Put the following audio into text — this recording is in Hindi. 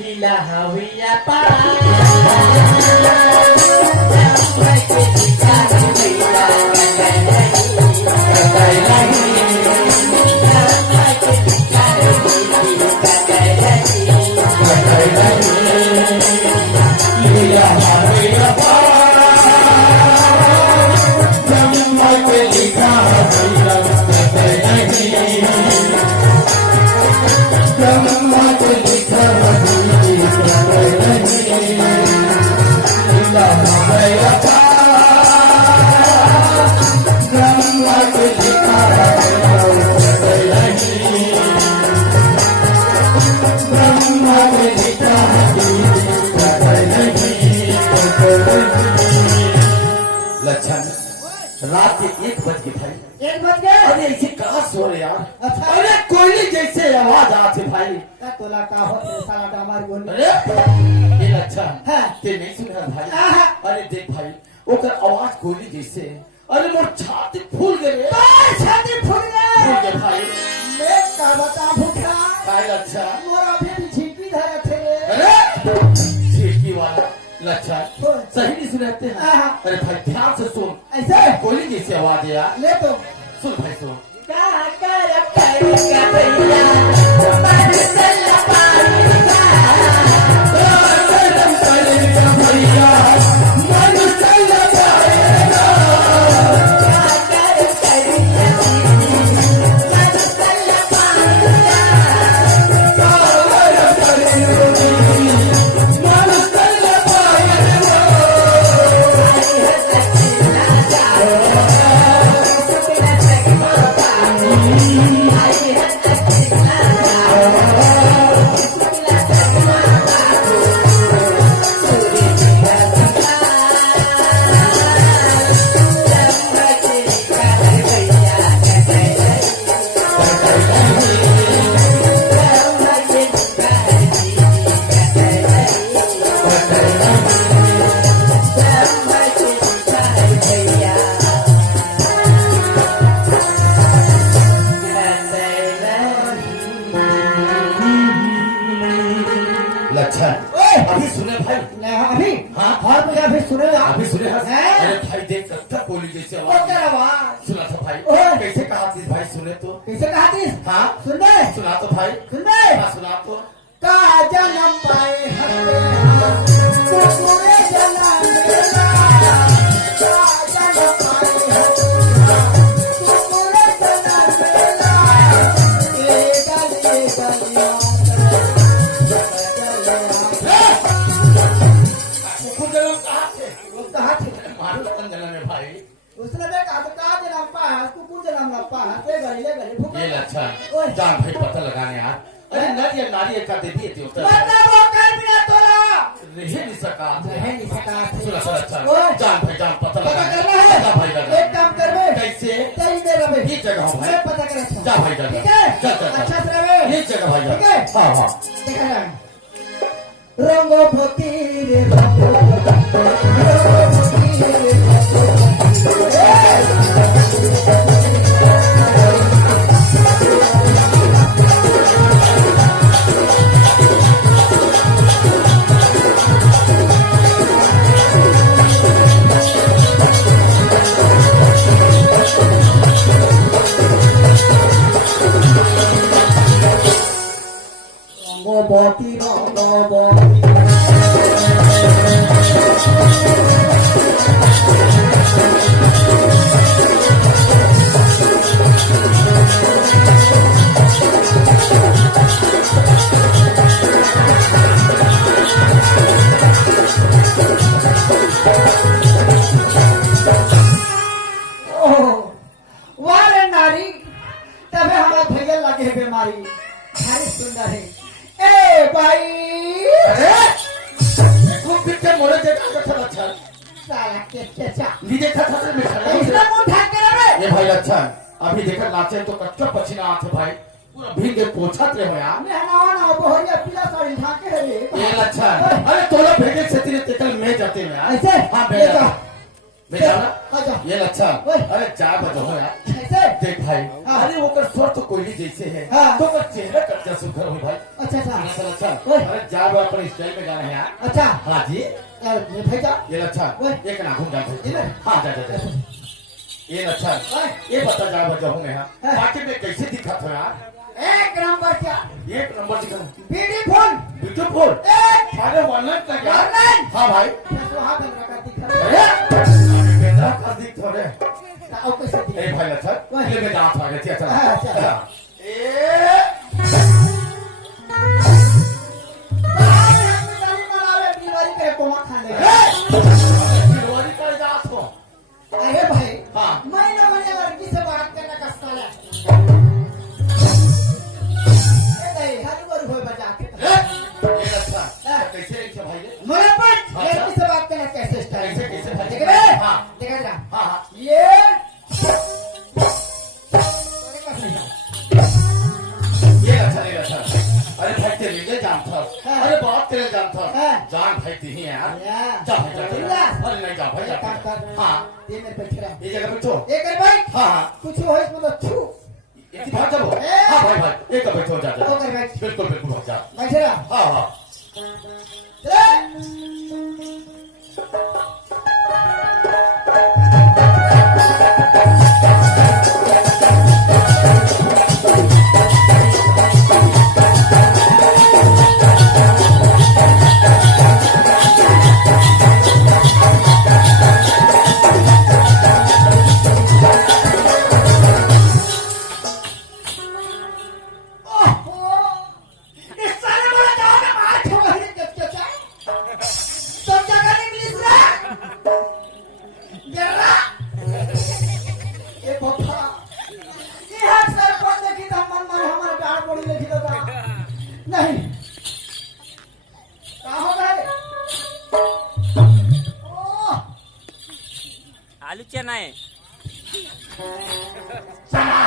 लीला हविया पा रात के 1 बज गए भाई। 1 बज गए? अरे ऐसे कहाँ सो रहे यार? अच्छा। अरे कोयली जैसे आवाज आती भाई। तोला का हो साला डामार बोल। अरे ये अच्छा हाँ। ते नहीं सुना भाई? आहा। अरे देख भाई ओकर आवाज कोयली जैसे। अरे मोर छाती फूल गए। छाती फूल गए भाई। मैं का बता भूखा। काय अच्छा मोर अभी भी छिकी धरे थे। अरे छिकी वाला लच्छा सही नहीं सुनाते हैं। अरे भाई ध्यान से सुन ऐसे कोयली जैसे आवाज है यार। ले तो सुन भाई सुन। अभी सुने भाई? अभी हाँ और मुझे अभी सुने अभी सुने हाँ? हैं? अरे भाई देख सकता कोयली जैसे वो तेरा आवाज सुना था भाई। ओए। कैसे कहा थी भाई सुने तो? कैसे कहा थी? हाँ सुन दे सुना तो भाई। सुन दे हाँ सुना तो। का जन्म पाए हते कुकुरे जन्म मेरा का जन्म पाए कुकुरे जन्म मेरा ये गली गलियों हंसे गले गले भूख ये लच्छा ओए। जान भाई पता लगाने यार अरे नारी नारी का देवी थी उत्तर मतलब वो कर बिना तोला रह नहीं सका रह नहीं सका सुना सुना अच्छा ओए। जान भाई जान पता पता लगाने करना है जा भाई जा एक काम कर बे कैसे सही दे रहे ये जगह हो भाई मैं पता कर रहा जा भाई जा ठीक है चल चल चल अच्छा से रहे ये जगह भाई जा ठीक है? हाँ हाँ देखा जाए रंगोपति रे रंगोपति रंगोपति रंगोपति वारे नारी तबे हमारा भैया लगे है बीमारी भारी सुंदर है ए भाई अरे तुम पीछे मोरे जगह का चला अच्छा साला के चचा ली देखा था मैं इसने मुंह ढक के रहे ये भाई अच्छा अभी देखा नाचे तो कच्चा पसीना आते भाई पूरा भीग के पोछा रे हो यार मेहमान आ बोहरिया पीला साड़ी ढाके है रे ये अच्छा अरे तोला भेजे से तेरे तेकल में जाते हैं यार ऐसे हाँ ये बेटा जा बेटा आजा ये अच्छा ओए। अरे 4 बजे हो यार ऐसे देख भाई हाँ। अरे वो कर स्वर तो कोयली जैसे है हाँ। तो कर चेहरा कच्चा सुघर हो भाई अच्छा अच्छा अच्छा अच्छा ओए। अरे जा वो अपने स्टाइल में गाना है यार अच्छा हाँ जी यार ये भैया ये अच्छा ओए। एक ना घूम जा इधर। हाँ जा जा जा ये अच्छा ओए। ये बता जा बजा हूँ मैं हाँ। हाँ बाकी में कैसे दिखा था यार एक नंबर क्या एक नंबर दिखा ब्यूटीफुल ब्यूटीफुल एक अरे वर्णन कर यार वर्णन। हाँ भाई सुहागन का दिख रहा अरे बेटा का दिख थोड़े है आओ कैसे दिख ए भाई अच्छा ओए। ले मैं दांत आ गया थी हाँ, अच्छा अच्छा। ए दिलवारी का दांत हो अरे भाई हाँ मैंने मैंने लड़की से बात करने का साला हर बार हो बजा के ये अच्छा कैसे रखे भाई ये मेरे पर लड़की से बात करना कैसे स्टाइल कैसे कैसे भाई देख रहे हाँ देखा जा हाँ हाँ ये ये अच्छा नहीं अच्छा अरे भाई तेरे लिए जान था हाँ। अरे बहुत तेरे जान था हाँ। जान भाई थी ही यार या जा भाई जा जा। अरे नहीं जा भाई जा काम कर हाँ ये मेरे पे खड़ा ये जगह बैठो ये कर भाई हाँ हाँ कुछ हो इसमें तो छू इतनी भाग जाओ हाँ भाई भाई एक बैठो जा जा वो कर भाई बिल्कुल बिल्कुल भाग जा बैठे रहा हाँ हाँ चले इस साले वाला गाँव में मार छोड़ा है क्या सब जगह इंग्लिश रे जरा ये बफा ये हाथ सर पर देखी तो मन मन हमारे डाल पड़ी देखी तो नहीं कहाँ हो गए ओह आलू चना है चला